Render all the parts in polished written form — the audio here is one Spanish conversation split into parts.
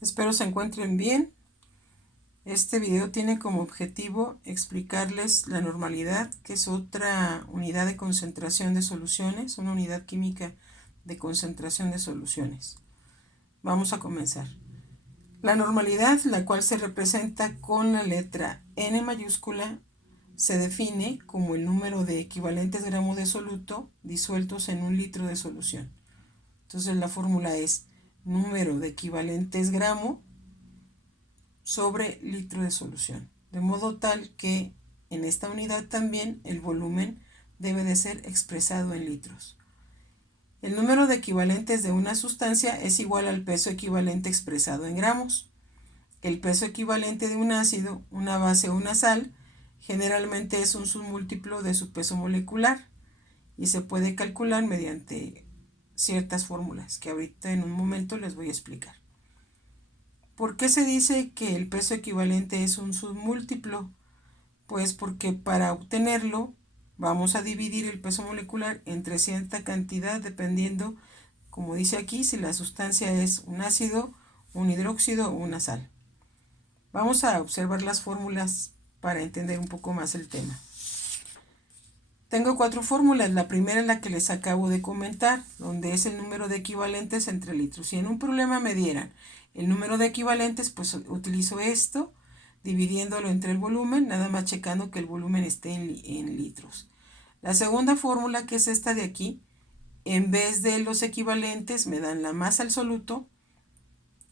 Espero se encuentren bien. Este video tiene como objetivo explicarles la normalidad, que es otra unidad de concentración de soluciones, una unidad química de concentración de soluciones. Vamos a comenzar. La normalidad, la cual se representa con la letra N mayúscula, se define como el número de equivalentes gramos de soluto disueltos en un litro de solución. Entonces la fórmula es número de equivalentes gramo sobre litro de solución, de modo tal que en esta unidad también el volumen debe de ser expresado en litros. El número de equivalentes de una sustancia es igual al peso equivalente expresado en gramos. El peso equivalente de un ácido, una base o una sal generalmente es un submúltiplo de su peso molecular y se puede calcular mediante ciertas fórmulas que ahorita en un momento les voy a explicar. ¿Por qué se dice que el peso equivalente es un submúltiplo? Pues porque para obtenerlo vamos a dividir el peso molecular entre cierta cantidad dependiendo, como dice aquí, si la sustancia es un ácido, un hidróxido o una sal. Vamos a observar las fórmulas para entender un poco más el tema. Tengo 4 fórmulas. La primera es la que les acabo de comentar, donde es el número de equivalentes entre litros. Si en un problema me dieran el número de equivalentes, pues utilizo esto, dividiéndolo entre el volumen, nada más checando que el volumen esté en litros. La segunda fórmula, que es esta de aquí, en vez de los equivalentes me dan la masa al soluto,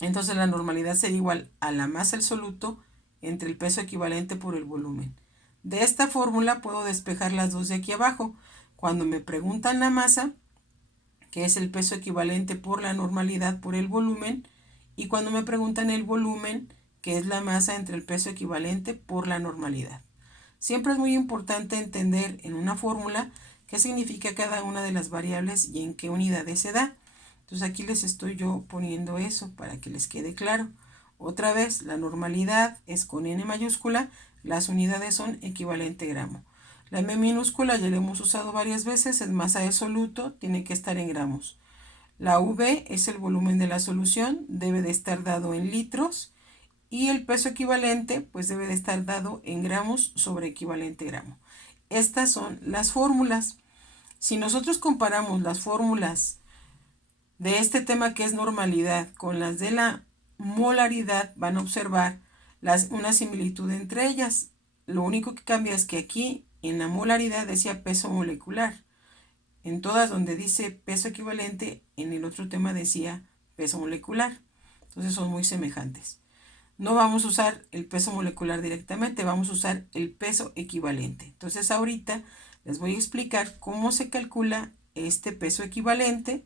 entonces la normalidad sería igual a la masa al soluto entre el peso equivalente por el volumen. De esta fórmula puedo despejar las dos de aquí abajo. Cuando me preguntan la masa, que es el peso equivalente por la normalidad por el volumen, y cuando me preguntan el volumen, que es la masa entre el peso equivalente por la normalidad. Siempre es muy importante entender en una fórmula qué significa cada una de las variables y en qué unidades se da. Entonces aquí les estoy yo poniendo eso para que les quede claro. Otra vez, la normalidad es con N mayúscula, las unidades son equivalente gramo. La M minúscula ya la hemos usado varias veces, es masa de soluto, tiene que estar en gramos. La V es el volumen de la solución, debe de estar dado en litros. Y el peso equivalente pues debe de estar dado en gramos sobre equivalente gramo. Estas son las fórmulas. Si nosotros comparamos las fórmulas de este tema que es normalidad con las de la molaridad, van a observar una similitud entre ellas. Lo único que cambia es que aquí en la molaridad decía peso molecular. En todas donde dice peso equivalente, en el otro tema decía peso molecular. Entonces son muy semejantes. No vamos a usar el peso molecular directamente, vamos a usar el peso equivalente. Entonces ahorita les voy a explicar cómo se calcula este peso equivalente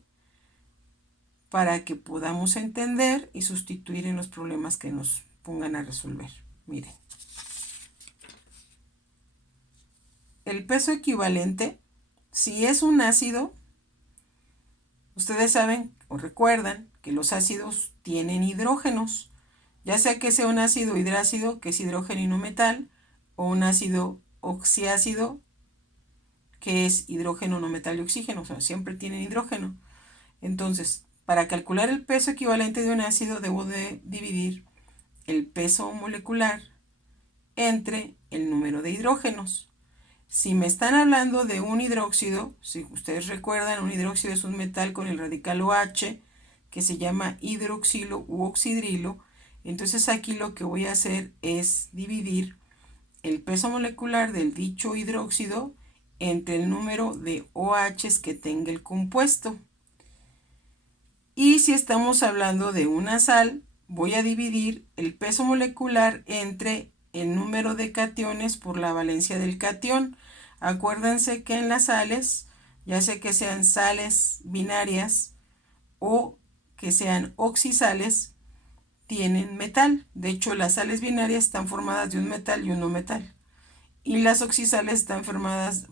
para que podamos entender y sustituir en los problemas que nos pongan a resolver. Miren. El peso equivalente, si es un ácido, ustedes saben o recuerdan que los ácidos tienen hidrógenos, ya sea que sea un ácido hidrácido, que es hidrógeno y no metal, o un ácido oxiácido, que es hidrógeno, no metal y oxígeno, o sea, siempre tienen hidrógeno. Entonces, para calcular el peso equivalente de un ácido, debo de dividir el peso molecular entre el número de hidrógenos. Si me están hablando de un hidróxido, si ustedes recuerdan, un hidróxido es un metal con el radical OH, que se llama hidroxilo u oxidrilo. Entonces aquí lo que voy a hacer es dividir el peso molecular del dicho hidróxido entre el número de OHs que tenga el compuesto. Y si estamos hablando de una sal, voy a dividir el peso molecular entre el número de cationes por la valencia del catión. Acuérdense que en las sales, ya sea que sean sales binarias o que sean oxisales, tienen metal. De hecho, las sales binarias están formadas de un metal y un no metal. Y las oxisales están formadas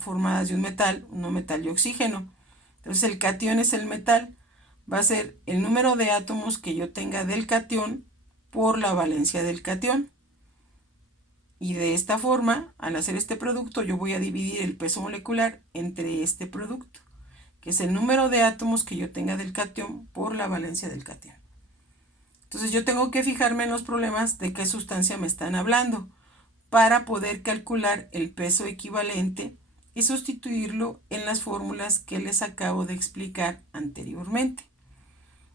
de un no metal y oxígeno. Entonces el catión es el metal. Va a ser el número de átomos que yo tenga del catión por la valencia del catión. Y de esta forma, al hacer este producto, yo voy a dividir el peso molecular entre este producto, que es el número de átomos que yo tenga del catión por la valencia del catión. Entonces yo tengo que fijarme en los problemas de qué sustancia me están hablando para poder calcular el peso equivalente y sustituirlo en las fórmulas que les acabo de explicar anteriormente.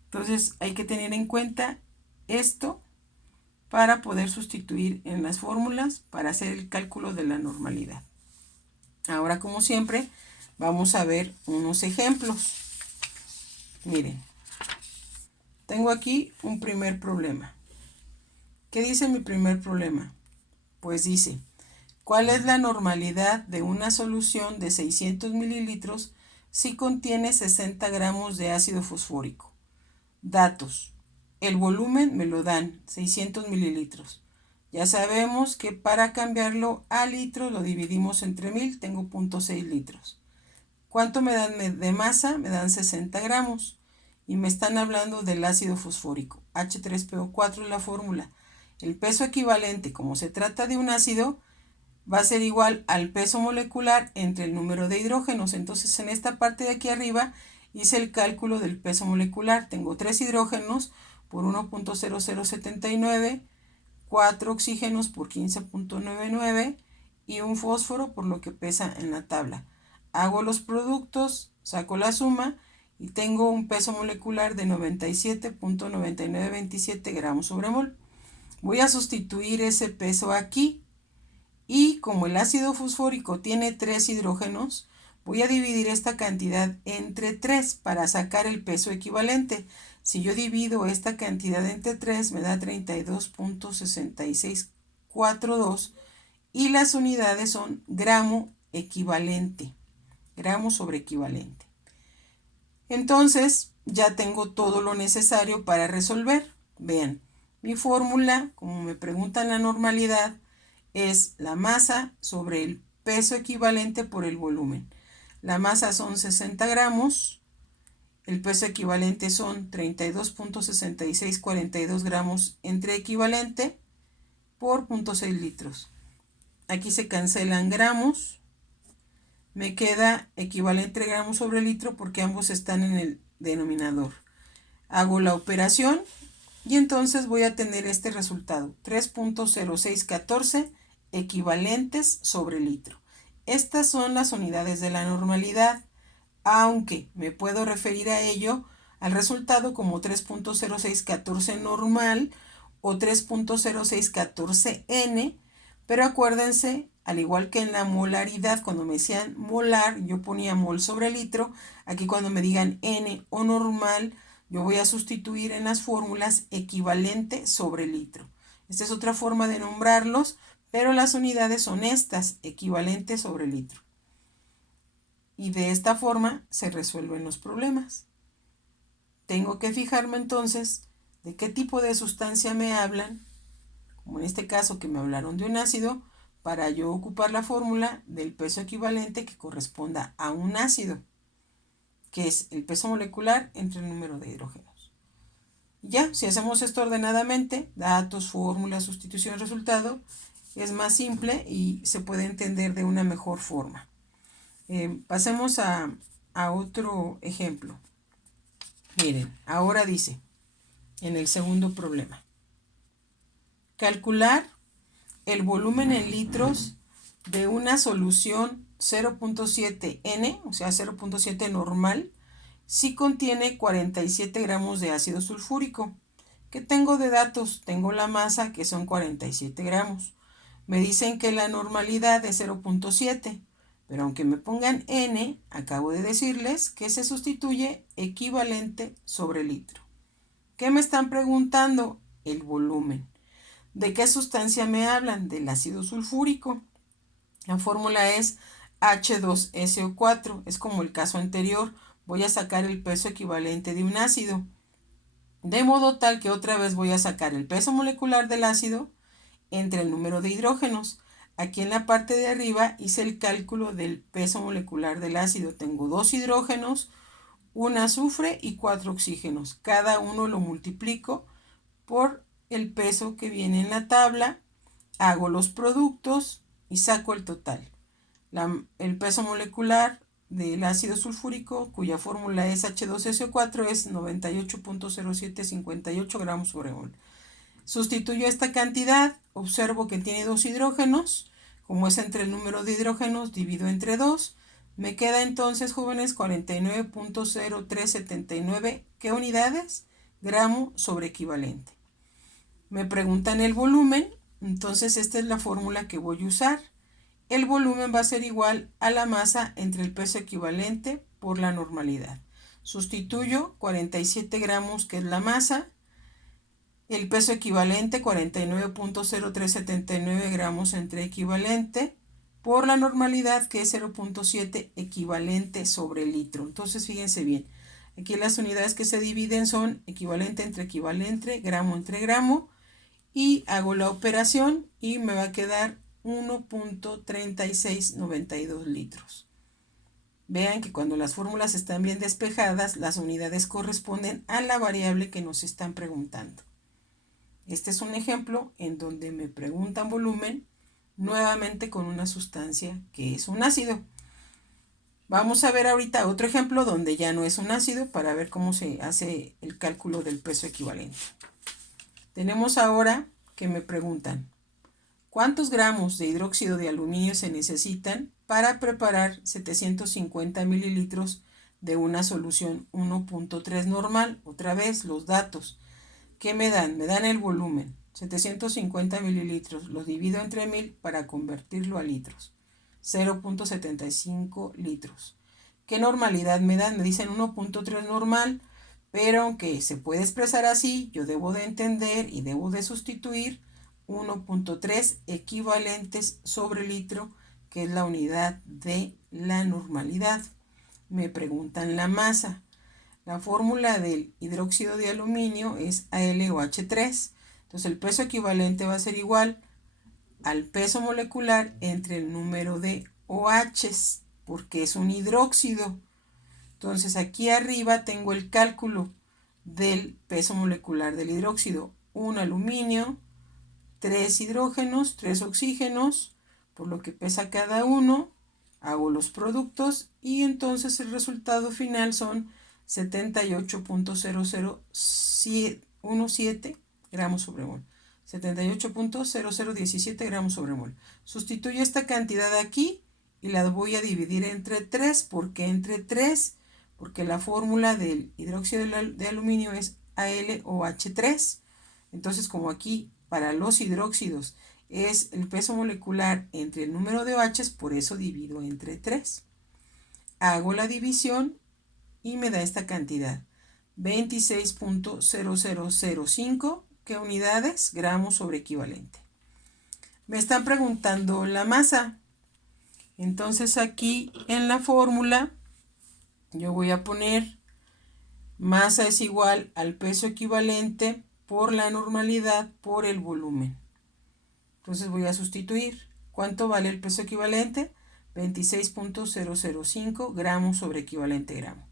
Entonces hay que tener en cuenta esto para poder sustituir en las fórmulas para hacer el cálculo de la normalidad. Ahora, como siempre, vamos a ver unos ejemplos. Miren, tengo aquí un primer problema. ¿Qué dice mi primer problema? Pues dice, ¿cuál es la normalidad de una solución de 600 mililitros si contiene 60 gramos de ácido fosfórico? Datos. El volumen me lo dan, 600 mililitros. Ya sabemos que para cambiarlo a litros lo dividimos entre 1000, tengo 0.6 litros. ¿Cuánto me dan de masa? Me dan 60 gramos. Y me están hablando del ácido fosfórico. H3PO4 es la fórmula. El peso equivalente, como se trata de un ácido, va a ser igual al peso molecular entre el número de hidrógenos. Entonces, en esta parte de aquí arriba hice el cálculo del peso molecular. Tengo 3 hidrógenos por 1.0079, 4 oxígenos por 15.99 y un fósforo por lo que pesa en la tabla. Hago los productos, saco la suma y tengo un peso molecular de 97.9927 gramos sobre mol. Voy a sustituir ese peso aquí y como el ácido fosfórico tiene 3 hidrógenos, voy a dividir esta cantidad entre 3 para sacar el peso equivalente. Si yo divido esta cantidad entre 3 me da 32.6642 y las unidades son gramo equivalente, gramo sobre equivalente. Entonces ya tengo todo lo necesario para resolver. Vean, mi fórmula, como me preguntan la normalidad, es la masa sobre el peso equivalente por el volumen. La masa son 60 gramos, el peso equivalente son 32.6642 gramos entre equivalente por 0.6 litros. Aquí se cancelan gramos, me queda equivalente gramos sobre litro porque ambos están en el denominador. Hago la operación y entonces voy a tener este resultado, 3.0614 equivalentes sobre litro. Estas son las unidades de la normalidad, aunque me puedo referir a ello al resultado como 3.0614 normal o 3.0614 N, pero acuérdense, al igual que en la molaridad, cuando me decían molar, yo ponía mol sobre litro. Aquí cuando me digan N o normal, yo voy a sustituir en las fórmulas equivalente sobre litro. Esta es otra forma de nombrarlos, pero las unidades son estas, equivalente sobre litro. Y de esta forma se resuelven los problemas. Tengo que fijarme entonces de qué tipo de sustancia me hablan, como en este caso que me hablaron de un ácido, para yo ocupar la fórmula del peso equivalente que corresponda a un ácido, que es el peso molecular entre el número de hidrógenos. Ya, si hacemos esto ordenadamente, datos, fórmula, sustitución, resultado, es más simple y se puede entender de una mejor forma. Pasemos a otro ejemplo. Miren, ahora dice, en el segundo problema, calcular el volumen en litros de una solución 0.7 N, o sea 0.7 normal, si contiene 47 gramos de ácido sulfúrico. ¿Qué tengo de datos? Tengo la masa, que son 47 gramos. Me dicen que la normalidad es 0.7, pero aunque me pongan N, acabo de decirles que se sustituye equivalente sobre litro. ¿Qué me están preguntando? El volumen. ¿De qué sustancia me hablan? Del ácido sulfúrico. La fórmula es H2SO4. Es como el caso anterior. Voy a sacar el peso equivalente de un ácido. De modo tal que otra vez voy a sacar el peso molecular del ácido entre el número de hidrógenos. Aquí en la parte de arriba hice el cálculo del peso molecular del ácido. Tengo 2 hidrógenos, un azufre y 4 oxígenos. Cada uno lo multiplico por el peso que viene en la tabla, hago los productos y saco el total. El peso molecular del ácido sulfúrico, cuya fórmula es H2SO4, es 98.0758 gramos sobre mol. Sustituyo esta cantidad, observo que tiene 2 hidrógenos, como es entre el número de hidrógenos, divido entre 2, me queda entonces, jóvenes, 49.0379, ¿qué unidades? Gramo sobre equivalente. Me preguntan el volumen, entonces esta es la fórmula que voy a usar. El volumen va a ser igual a la masa entre el peso equivalente por la normalidad. Sustituyo 47 gramos, que es la masa, el peso equivalente 49.0379 gramos entre equivalente por la normalidad, que es 0.7 equivalente sobre litro. Entonces fíjense bien, aquí las unidades que se dividen son equivalente entre equivalente, gramo entre gramo, y hago la operación y me va a quedar 1.3692 litros. Vean que cuando las fórmulas están bien despejadas, las unidades corresponden a la variable que nos están preguntando. Este es un ejemplo en donde me preguntan volumen, nuevamente con una sustancia que es un ácido. Vamos a ver ahorita otro ejemplo donde ya no es un ácido para ver cómo se hace el cálculo del peso equivalente. Tenemos ahora que me preguntan, ¿cuántos gramos de hidróxido de aluminio se necesitan para preparar 750 mililitros de una solución 1.3 normal? Otra vez los datos. ¿Qué me dan? Me dan el volumen, 750 mililitros, lo divido entre 1000 para convertirlo a litros, 0.75 litros. ¿Qué normalidad me dan? Me dicen 1.3 normal, pero aunque se puede expresar así, yo debo de entender y debo de sustituir 1.3 equivalentes sobre litro, que es la unidad de la normalidad. Me preguntan la masa. La fórmula del hidróxido de aluminio es AlOH3. Entonces el peso equivalente va a ser igual al peso molecular entre el número de OHs, porque es un hidróxido. Entonces aquí arriba tengo el cálculo del peso molecular del hidróxido. Un aluminio, 3 hidrógenos, 3 oxígenos, por lo que pesa cada uno. Hago los productos y entonces el resultado final son 78.0017 gramos sobre mol. 78.0017 gramos sobre mol. Sustituyo esta cantidad aquí y la voy a dividir entre 3. ¿Por qué entre 3? Porque la fórmula del hidróxido de aluminio es AlOH3. Entonces, como aquí para los hidróxidos es el peso molecular entre el número de OHs, por eso divido entre 3. Hago la división y me da esta cantidad, 26.0005, ¿qué unidades? Gramos sobre equivalente. Me están preguntando la masa. Entonces aquí en la fórmula yo voy a poner masa es igual al peso equivalente por la normalidad por el volumen. Entonces voy a sustituir. ¿Cuánto vale el peso equivalente? 26.005 gramos sobre equivalente gramo.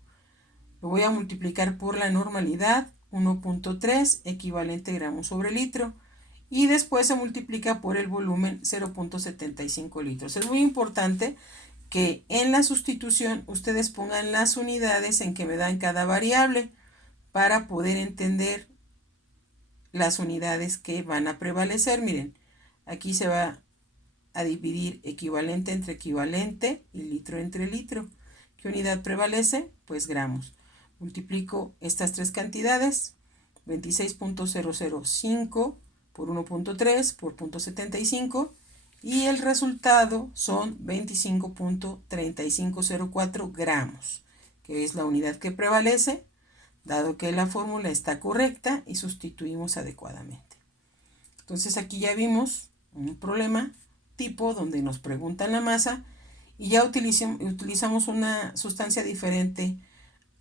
Lo voy a multiplicar por la normalidad, 1.3 equivalente gramos sobre litro. Y después se multiplica por el volumen, 0.75 litros. Es muy importante que en la sustitución ustedes pongan las unidades en que me dan cada variable para poder entender las unidades que van a prevalecer. Miren, aquí se va a dividir equivalente entre equivalente y litro entre litro. ¿Qué unidad prevalece? Pues gramos. Multiplico estas tres cantidades, 26.005 por 1.3 por 0.75, y el resultado son 25.3504 gramos, que es la unidad que prevalece, dado que la fórmula está correcta y sustituimos adecuadamente. Entonces aquí ya vimos un problema tipo donde nos preguntan la masa y ya utilizamos una sustancia diferente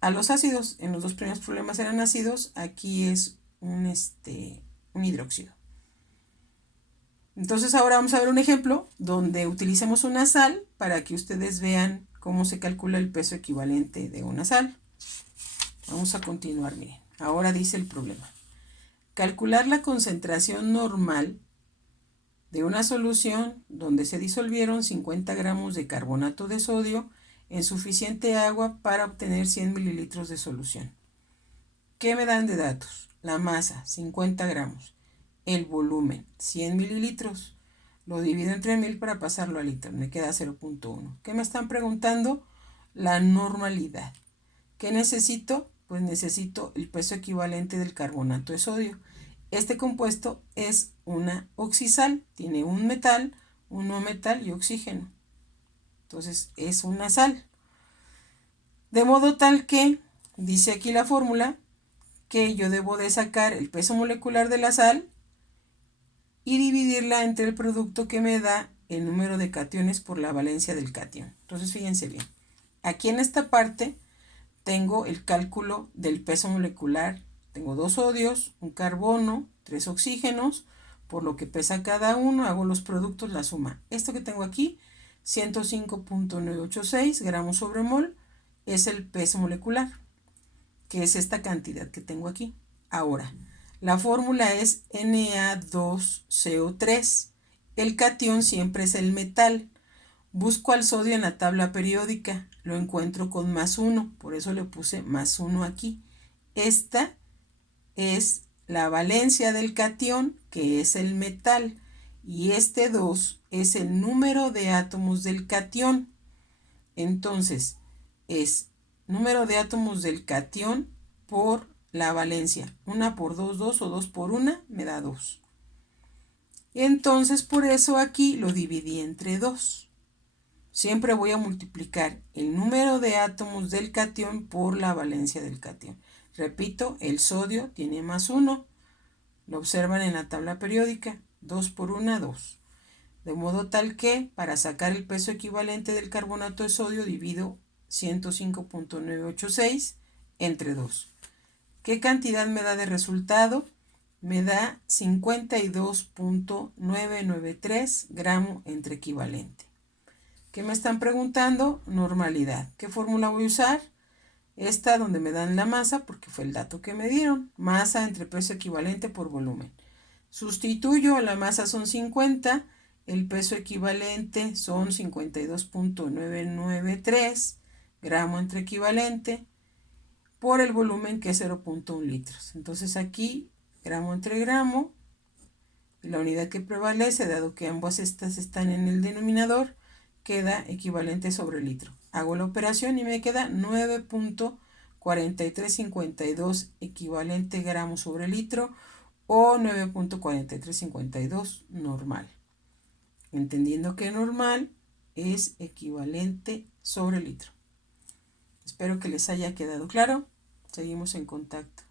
a los ácidos. En los dos primeros problemas eran ácidos, aquí es un hidróxido. Entonces ahora vamos a ver un ejemplo donde utilicemos una sal para que ustedes vean cómo se calcula el peso equivalente de una sal. Vamos a continuar, miren. Ahora dice el problema. Calcular la concentración normal de una solución donde se disolvieron 50 gramos de carbonato de sodio en suficiente agua para obtener 100 mililitros de solución. ¿Qué me dan de datos? La masa, 50 gramos. El volumen, 100 mililitros. Lo divido entre 1000 para pasarlo a litro. Me queda 0.1. ¿Qué me están preguntando? La normalidad. ¿Qué necesito? Pues necesito el peso equivalente del carbonato de sodio. Este compuesto es una oxisal. Tiene un metal, un no metal y oxígeno. Entonces es una sal. De modo tal que, dice aquí la fórmula, que yo debo de sacar el peso molecular de la sal y dividirla entre el producto que me da el número de cationes por la valencia del catión. Entonces fíjense bien, aquí en esta parte tengo el cálculo del peso molecular. Tengo 2 sodios, un carbono, 3 oxígenos, por lo que pesa cada uno, hago los productos, la suma. Esto que tengo aquí, 105.986 gramos sobre mol, es el peso molecular, que es esta cantidad que tengo aquí. Ahora, la fórmula es Na2CO3. El catión siempre es el metal. Busco al sodio en la tabla periódica, lo encuentro con +1, por eso le puse +1 aquí. Esta es la valencia del catión, que es el metal, y este 2 es el número de átomos del catión. Entonces, es número de átomos del catión por la valencia. 1 por 2, 2 o 2 por 1 me da 2. Entonces, por eso aquí lo dividí entre 2. Siempre voy a multiplicar el número de átomos del catión por la valencia del catión. Repito, el sodio tiene +1. Lo observan en la tabla periódica. 2 por 1, 2. De modo tal que, para sacar el peso equivalente del carbonato de sodio, divido 105.986 entre 2. ¿Qué cantidad me da de resultado? Me da 52.993 gramos entre equivalente. ¿Qué me están preguntando? Normalidad. ¿Qué fórmula voy a usar? Esta donde me dan la masa, porque fue el dato que me dieron. Masa entre peso equivalente por volumen. Sustituyo, la masa son 50, el peso equivalente son 52.993 gramos entre equivalente por el volumen, que es 0.1 litros. Entonces aquí, gramo entre gramo, y la unidad que prevalece, dado que ambas estas están en el denominador, queda equivalente sobre litro. Hago la operación y me queda 9.4352 equivalente gramos sobre litro, o 9.4352 normal. Entendiendo que normal es equivalente sobre litro. Espero que les haya quedado claro. Seguimos en contacto.